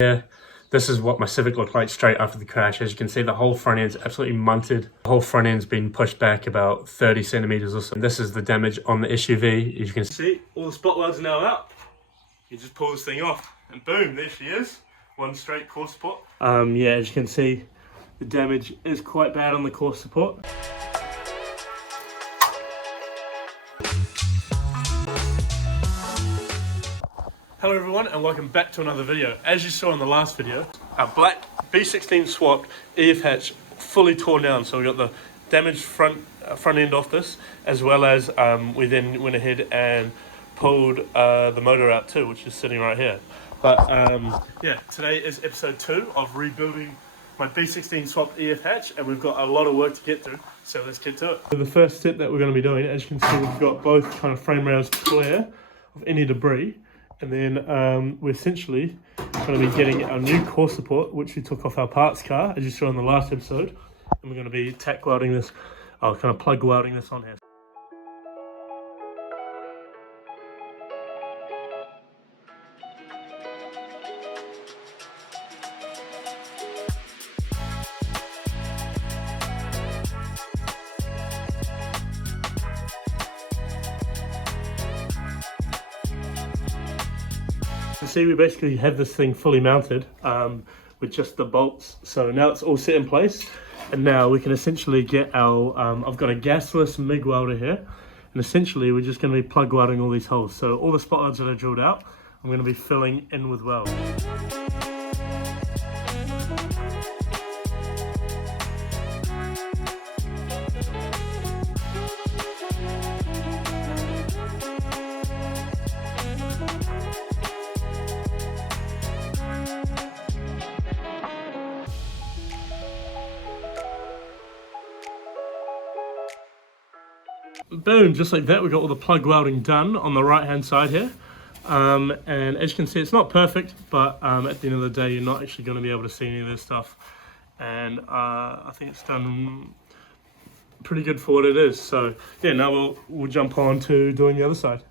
Yeah, this is what my Civic looked like straight after the crash. As you can see, the whole front end's absolutely munted. The whole front end's been pushed back about 30 centimeters or so. This is the damage on the SUV. As you can see, all the spot welds are now out. You just pull this thing off and boom, there she is. One straight core support. Yeah, as you can see, the damage is quite bad on the core support. Hello everyone and welcome back to another video. As you saw in the last video, our black B16 swapped EF hatch fully torn down. So we got the damaged front end off this, as well as we then went ahead and pulled the motor out too, which is sitting right here. But yeah, today is episode 2 of rebuilding my B16 swapped EF hatch, and we've got a lot of work to get through, so let's get to it. So the first step that we're going to be doing, as you can see, we've got both kind of frame rails clear of any debris. And then we're essentially going to be getting our new core support, which we took off our parts car, as you saw in the last episode. And we're going to be tack welding this, kind of plug welding this on here. You see, we basically have this thing fully mounted with just the bolts. So now it's all set in place, and now we can essentially get our, I've got a gasless MIG welder here, and essentially we're just going to be plug welding all these holes. So all the spot welds that are drilled out, I'm going to be filling in with weld. Boom, just like that, we got all the plug welding done on the right hand side here. And as you can see, it's not perfect, but at the end of the day, you're not actually going to be able to see any of this stuff. And I think it's done pretty good for what it is. So yeah, now we'll jump on to doing the other side.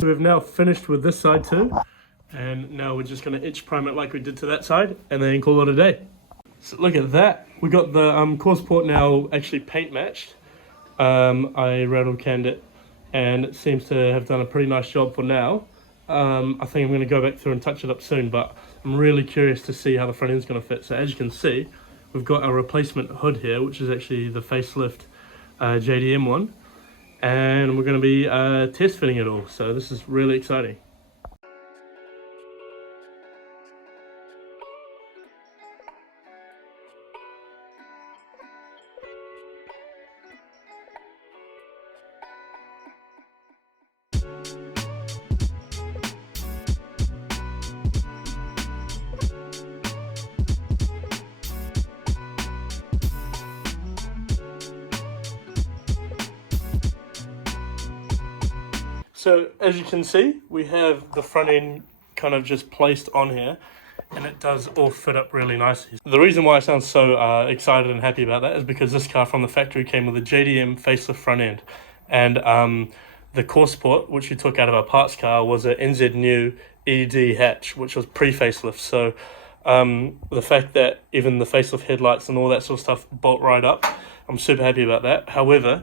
We've now finished with this side too, and now we're just going to itch prime it like we did to that side and then call it a day. So look at that, we got the core support now actually paint matched. I rattle canned it and it seems to have done a pretty nice job for now. I think I'm going to go back through and touch it up soon, but I'm really curious to see how the front end's going to fit. So as you can see, we've got a replacement hood here, which is actually the facelift JDM one. And we're going to be test fitting it all, so this is really exciting. So as you can see, we have the front end kind of just placed on here, and it does all fit up really nicely. The reason why I sound so excited and happy about that is because this car from the factory came with a JDM facelift front end, and the core support, which we took out of our parts car, was an NZ new ED hatch, which was pre-facelift. So the fact that even the facelift headlights and all that sort of stuff bolt right up, I'm super happy about that. However,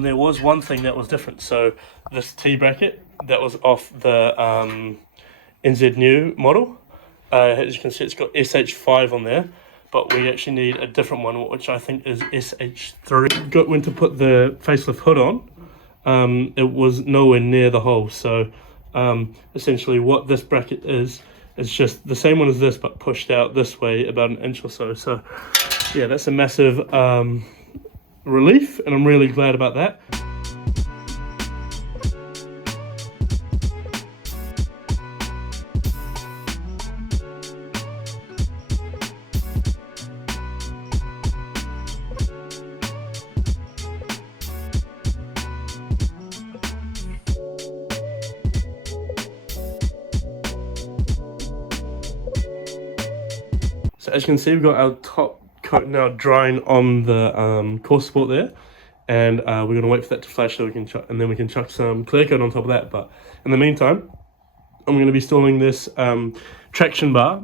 there was one thing that was different. So this T-bracket that was off the NZ new model, as you can see, it's got SH5 on there, but we actually need a different one, which I think is SH3. When to put the facelift hood on, it was nowhere near the hole. So essentially what this bracket is just the same one as this, but pushed out this way about an inch or so. So yeah, that's a massive relief, and I'm really glad about that. So as you can see, we've got our top coat now drying on the core support there, and we're going to wait for that to flash so we can and then we can chuck some clear coat on top of that. But in the meantime, I'm going to be installing this traction bar,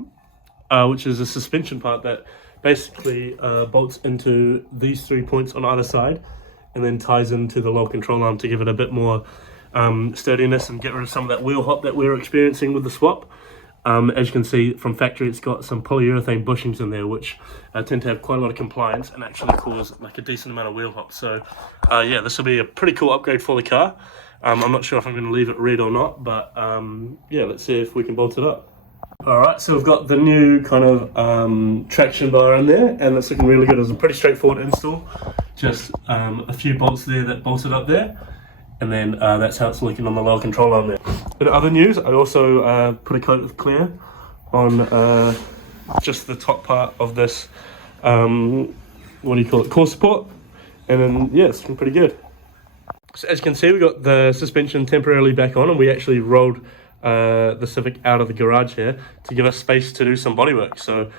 which is a suspension part that basically bolts into these 3 points on either side and then ties into the lower control arm to give it a bit more sturdiness and get rid of some of that wheel hop that we were experiencing with the swap. As you can see from factory, it's got some polyurethane bushings in there, which tend to have quite a lot of compliance and actually cause like a decent amount of wheel hop. So yeah, this will be a pretty cool upgrade for the car. I'm not sure if I'm going to leave it red or not, but yeah, let's see if we can bolt it up. Alright, so we've got the new kind of traction bar in there, and it's looking really good. It was a pretty straightforward install, just a few bolts there that bolted up there, and then that's how it's looking on the lower control arm there. In other news, I also put a coat of clear on just the top part of this, what do you call it, core support, and then yeah, it's looking pretty good. So as you can see, we got the suspension temporarily back on, and we actually rolled the Civic out of the garage here to give us space to do some bodywork. So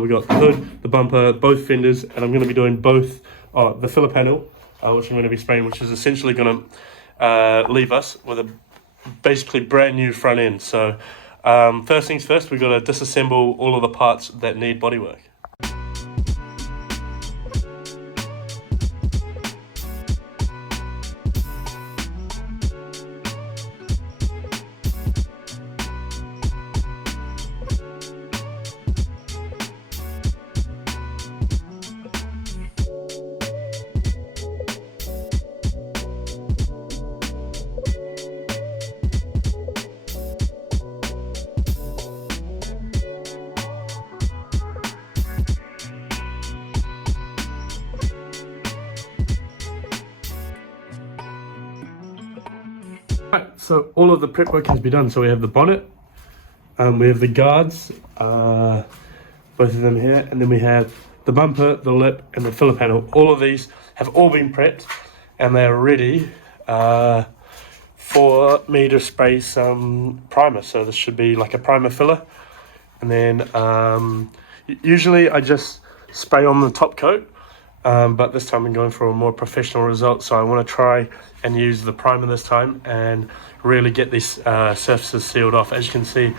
we got the hood, the bumper, both fenders, and I'm going to be doing both the filler panel, which I'm going to be spraying, which is essentially going to leave us with a basically brand new front end. So first things first, we've got to disassemble all of the parts that need bodywork. Right, so all of the prep work has been done. So we have the bonnet, we have the guards, both of them here, and then we have the bumper, the lip, and the filler panel. All of these have all been prepped, and they're ready for me to spray some primer. So this should be like a primer filler, and then usually I just spray on the top coat, but this time I'm going for a more professional result, so I want to try and use the primer this time and really get these surfaces sealed off. As you can see,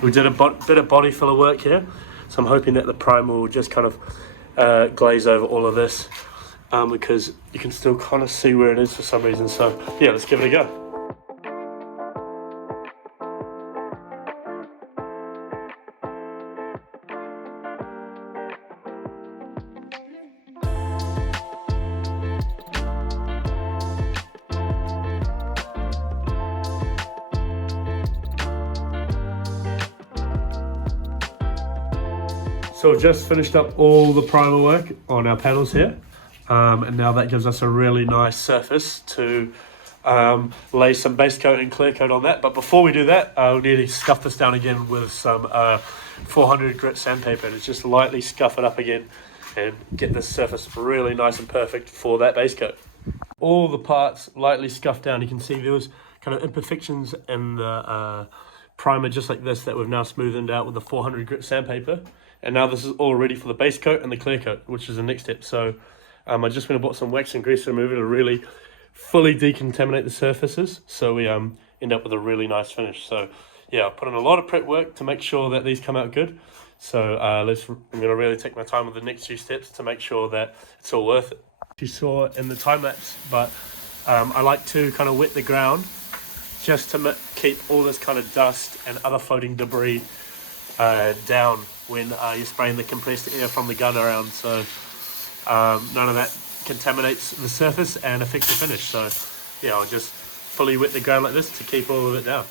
we did a bit of body filler work here, so I'm hoping that the primer will just kind of glaze over all of this, because you can still kind of see where it is for some reason. So yeah, let's give it a go. So we've just finished up all the primer work on our panels here, and now that gives us a really nice surface to lay some base coat and clear coat on that. But before we do that, we need to scuff this down again with some 400 grit sandpaper, and just lightly scuff it up again and get this surface really nice and perfect for that base coat. All the parts lightly scuffed down. You can see there was kind of imperfections in the primer just like this that we've now smoothened out with the 400 grit sandpaper. And now this is all ready for the base coat and the clear coat, which is the next step. So I just went and bought some wax and grease remover to really fully decontaminate the surfaces, so we end up with a really nice finish. So yeah, I've put in a lot of prep work to make sure that these come out good. So I'm going to really take my time with the next few steps to make sure that it's all worth it. You saw in the time lapse, but I like to kind of wet the ground just to keep all this kind of dust and other floating debris down when you're spraying the compressed air from the gun around, so none of that contaminates the surface and affects the finish. So yeah, I'll just fully wet the ground like this to keep all of it down.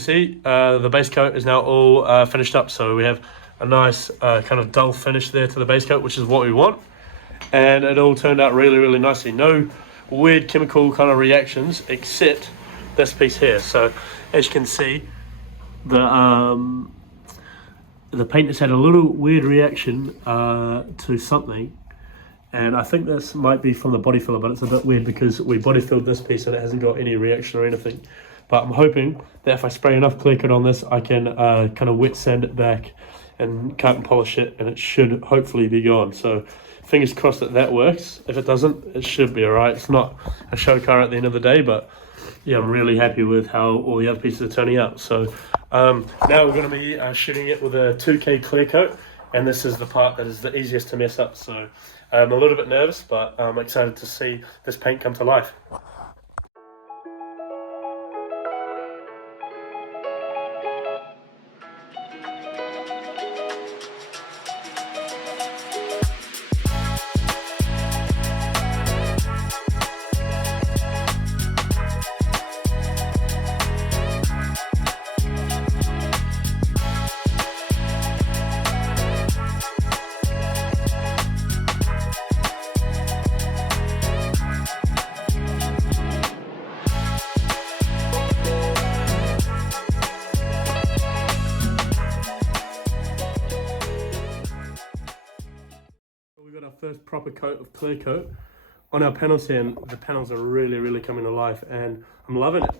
see, the base coat is now all finished up. So we have a nice kind of dull finish there to the base coat, which is what we want. And it all turned out really, really nicely. No weird chemical kind of reactions except this piece here. So as you can see, the paint has had a little weird reaction to something. And I think this might be from the body filler, but it's a bit weird because we body filled this piece and it hasn't got any reaction or anything. But I'm hoping that if I spray enough clear coat on this, I can kind of wet sand it back and cut and polish it, and it should hopefully be gone. So fingers crossed that that works. If it doesn't, it should be all right. It's not a show car at the end of the day, but yeah, I'm really happy with how all the other pieces are turning out. So now we're going to be shooting it with a 2K clear coat, and this is the part that is the easiest to mess up. So I'm a little bit nervous, but I'm excited to see this paint come to life. We got our first proper coat of clear coat on our panels here, and the panels are really, really coming to life, and I'm loving it.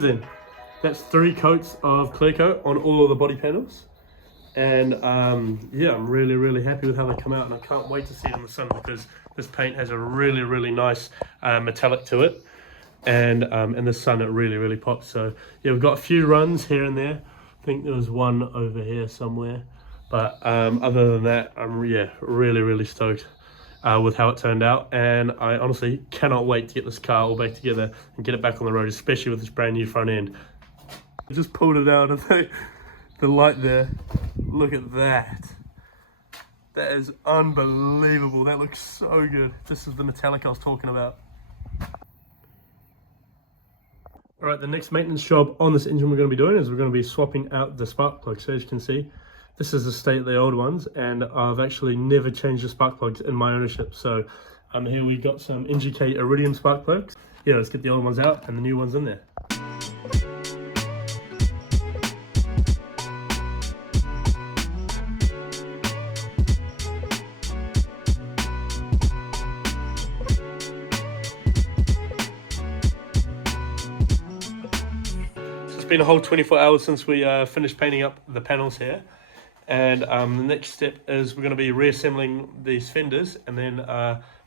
Then that's 3 coats of clear coat on all of the body panels, and yeah, I'm really happy with how they come out, and I can't wait to see it in the sun because this paint has a really nice metallic to it, and in the sun it really pops. So yeah, we've got a few runs here and there. I think there was one over here somewhere, but other than that, I'm really stoked with how it turned out, and I honestly cannot wait to get this car all back together and get it back on the road, especially with this brand new front end. I just pulled it out of the light there. Look at that. That is unbelievable. That looks so good. This is the metallic I was talking about. All right, the next maintenance job on this engine we're going to be doing is we're going to be swapping out the spark plugs. So as you can see, this is the state of the old ones, and I've actually never changed the spark plugs in my ownership. So here we got some NGK Iridium spark plugs. Yeah, let's get the old ones out and the new ones in there. So it's been a whole 24 hours since we finished painting up the panels here. And the next step is we're going to be reassembling these fenders and then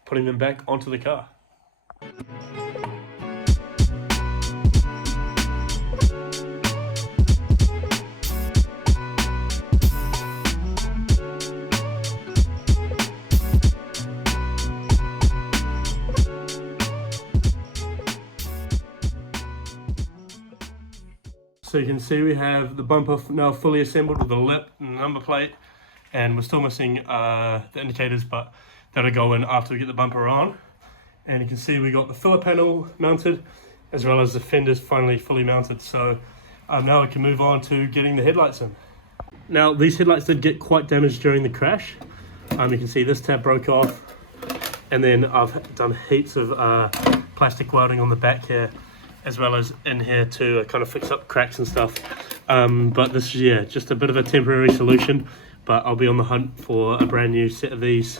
putting them back onto the car. So So you can see we have the bumper now fully assembled with the lip and the number plate, and we're still missing the indicators, but that'll go in after we get the bumper on. And you can see we got the filler panel mounted, as well as the fenders finally fully mounted. So now we can move on to getting the headlights in. Now these headlights did get quite damaged during the crash. You can see this tab broke off, and then I've done heaps of plastic welding on the back here, as well as in here to kind of fix up cracks and stuff. But this is, yeah, just a bit of a temporary solution, but I'll be on the hunt for a brand new set of these,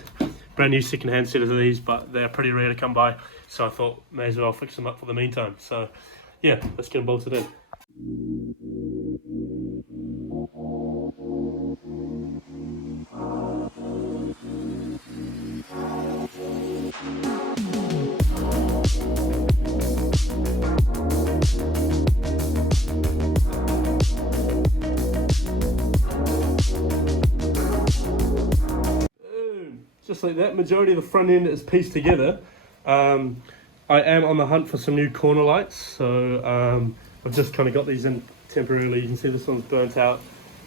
brand new second-hand set of these, but they're pretty rare to come by, so I thought may as well fix them up for the meantime. So yeah, let's get them bolted in. Just like that, majority of the front end is pieced together. I am on the hunt for some new corner lights, so I've just kind of got these in temporarily. You can see this one's burnt out,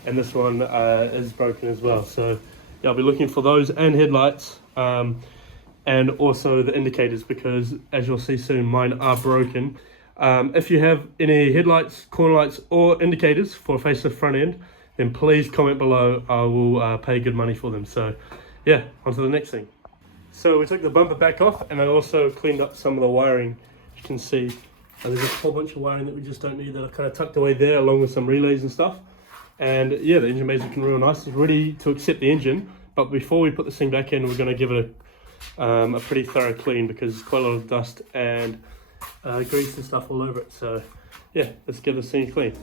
and this one is broken as well. So yeah, I'll be looking for those and headlights, and also the indicators, because as you'll see soon, mine are broken. If you have any headlights, corner lights, or indicators for a facelift front end, then please comment below. I will pay good money for them. So yeah, on to the next thing. So we took the bumper back off, and I also cleaned up some of the wiring. You can see there's a whole bunch of wiring that we just don't need that I've kind of tucked away there, along with some relays and stuff. And yeah, the engine bay's looking real nice. It's ready to accept the engine, but before we put this thing back in, we're going to give it a pretty thorough clean, because there's quite a lot of dust and grease and stuff all over it. So yeah, let's give this thing a clean.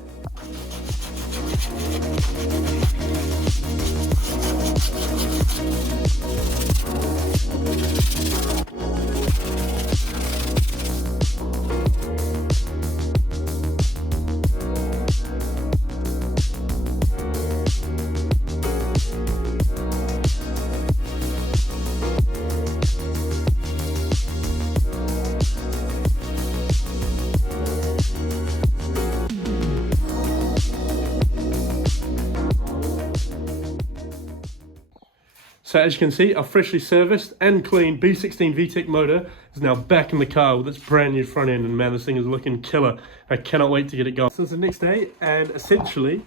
So as you can see, our freshly serviced and cleaned B16 VTEC motor is now back in the car with its brand new front end, and man, this thing is looking killer. I cannot wait to get it going. So it's the next day, and essentially,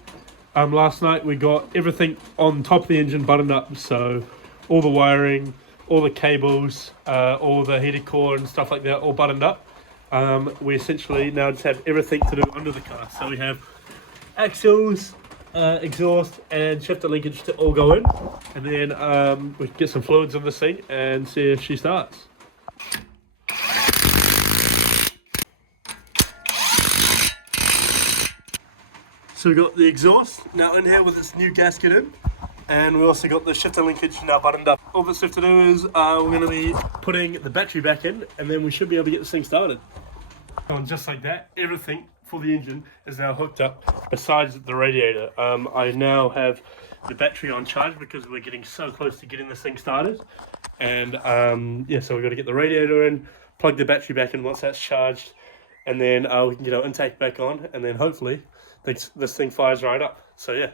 last night we got everything on top of the engine buttoned up. So all the wiring, all the cables, all the heated core and stuff like that, all buttoned up. We essentially now just have everything to do under the car. So we have axles, exhaust and shifter linkage to all go in, and then we can get some fluids on this thing and see if she starts. So we got the exhaust now in here with its new gasket in, and we also got the shifter linkage now buttoned up. All that's left to do is we're going to be putting the battery back in, and then we should be able to get this thing started. And just like that, everything for the engine is now hooked up besides the radiator. I now have the battery on charge because we're getting so close to getting this thing started, and yeah, so we've got to get the radiator in, plug the battery back in once that's charged, and then we can get our intake back on, and then hopefully this thing fires right up. So yeah.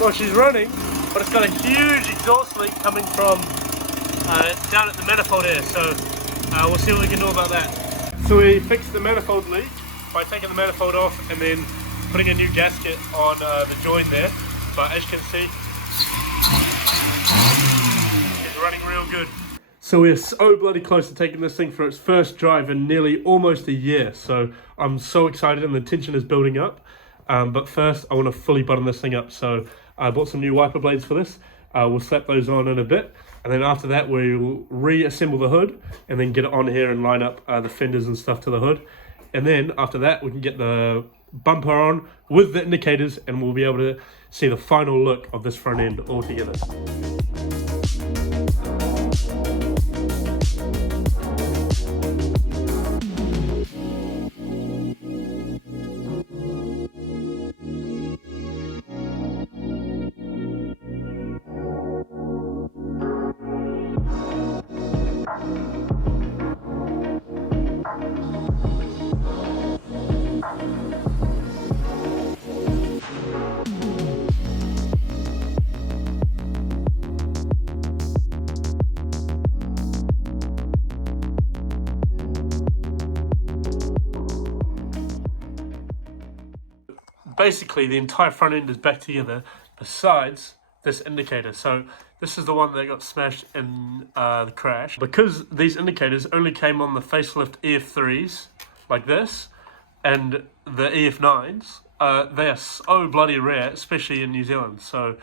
Well, she's running, but it's got a huge exhaust leak coming from down at the manifold here, so we'll see what we can do about that. So we fixed the manifold leak by taking the manifold off and then putting a new gasket on the join there, but as you can see, it's running real good. So we're so bloody close to taking this thing for its first drive in nearly almost a year, so I'm so excited and the tension is building up. But first I want to fully button this thing up, so I bought some new wiper blades for this, We'll slap those on in a bit, and then after that we'll reassemble the hood and then get it on here and line up the fenders and stuff to the hood. And then after that we can get the bumper on with the indicators, and we'll be able to see the final look of this front end all together. Basically the entire front end is back together besides this indicator. So this is the one that got smashed in the crash. Because these indicators only came on the facelift EF3s like this and the EF9s, they are so bloody rare, especially in New Zealand. So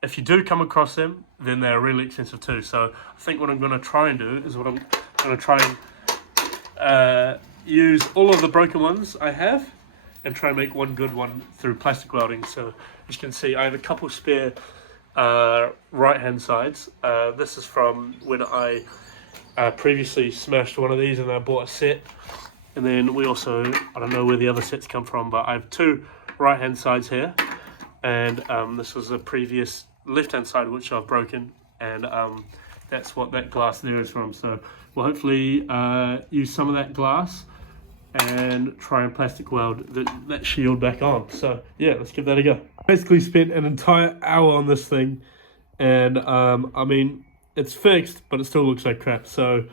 if you do come across them, then they're really expensive too. So I think what I'm going to try and do is I'm going to try and use all of the broken ones I have and try and make one good one through plastic welding. So as you can see, I have a couple spare right hand sides. This is from when I previously smashed one of these and I bought a set. And then we also, I don't know where the other sets come from, but I have two right hand sides here, and this was a previous left hand side which I've broken, and that's what that glass there is from. So we'll hopefully use some of that glass and try and plastic weld that shield back on. So yeah, let's give that a go. Basically spent an entire hour on this thing, and I mean, it's fixed, but it still looks like crap. So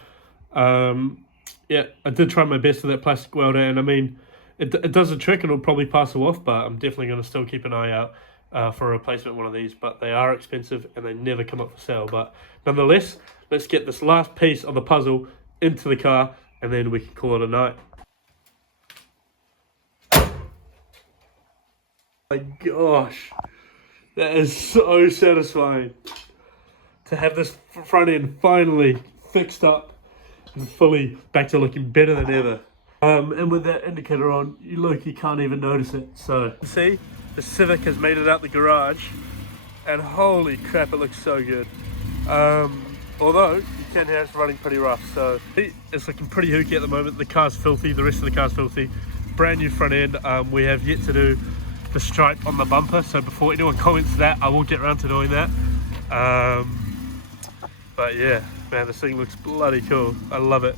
yeah, I did try my best with that plastic welder, and I mean, it does a trick and it'll probably pass it off, but I'm definitely going to still keep an eye out for a replacement one of these. But they are expensive and they never come up for sale. But nonetheless, let's get this last piece of the puzzle into the car, and then we can call it a night. My gosh, that is so satisfying to have this front end finally fixed up and fully back to looking better than ever. And with that indicator on, you can't even notice it. So see, the Civic has made it out the garage, and holy crap, it looks so good. Although you can hear it's running pretty rough, so it's looking pretty hooky at the moment. The car's filthy, the rest of the car's filthy. Brand new front end. We have yet to do the stripe on the bumper, so before anyone comments that, I will get around to doing that. But yeah, man, this thing looks bloody cool. I love it.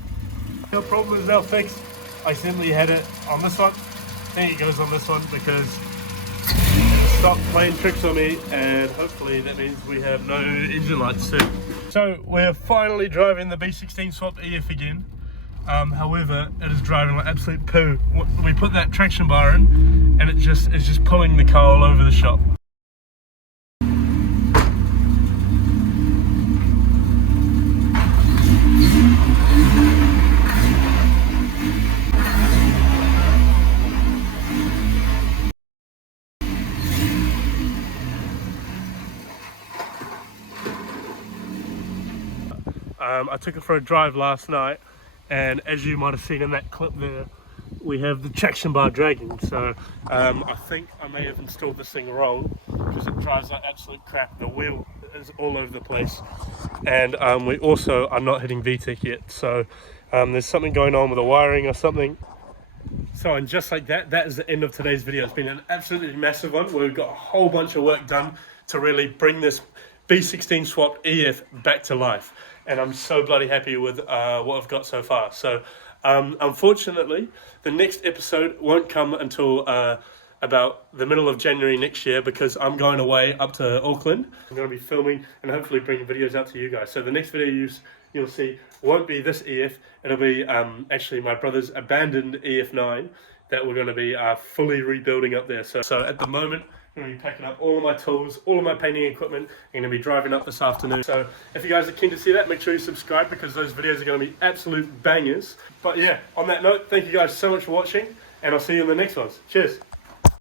The problem is now fixed. I accidentally had it on this one. I think it goes on this one because it stopped playing tricks on me, and hopefully that means we have no engine lights soon. So we're finally driving the B16 swapped EF again. However, it is driving like absolute poo. We put that traction bar in, and it's just pulling the car all over the shop. I took it for a drive last night, and as you might have seen in that clip there, we have the traction bar dragging. So I think I may have installed this thing wrong because it drives like absolute crap. The wheel is all over the place, and we also are not hitting VTEC yet. So there's something going on with the wiring or something. So, and just like that, that is the end of today's video. It's been an absolutely massive one where we've got a whole bunch of work done to really bring this B16 swapped EF back to life. And I'm so bloody happy with what I've got so far. So unfortunately, the next episode won't come until about the middle of January next year, because I'm going away up to Auckland. I'm going to be filming and hopefully bringing videos out to you guys. So the next video you'll see won't be this EF. It'll be actually my brother's abandoned EF9 that we're going to be fully rebuilding up there. So at the moment, I'm going to be packing up all of my tools, all of my painting equipment. I'm going to be driving up this afternoon. So if you guys are keen to see that, make sure you subscribe, because those videos are going to be absolute bangers. But yeah, on that note, thank you guys so much for watching, and I'll see you in the next ones. Cheers.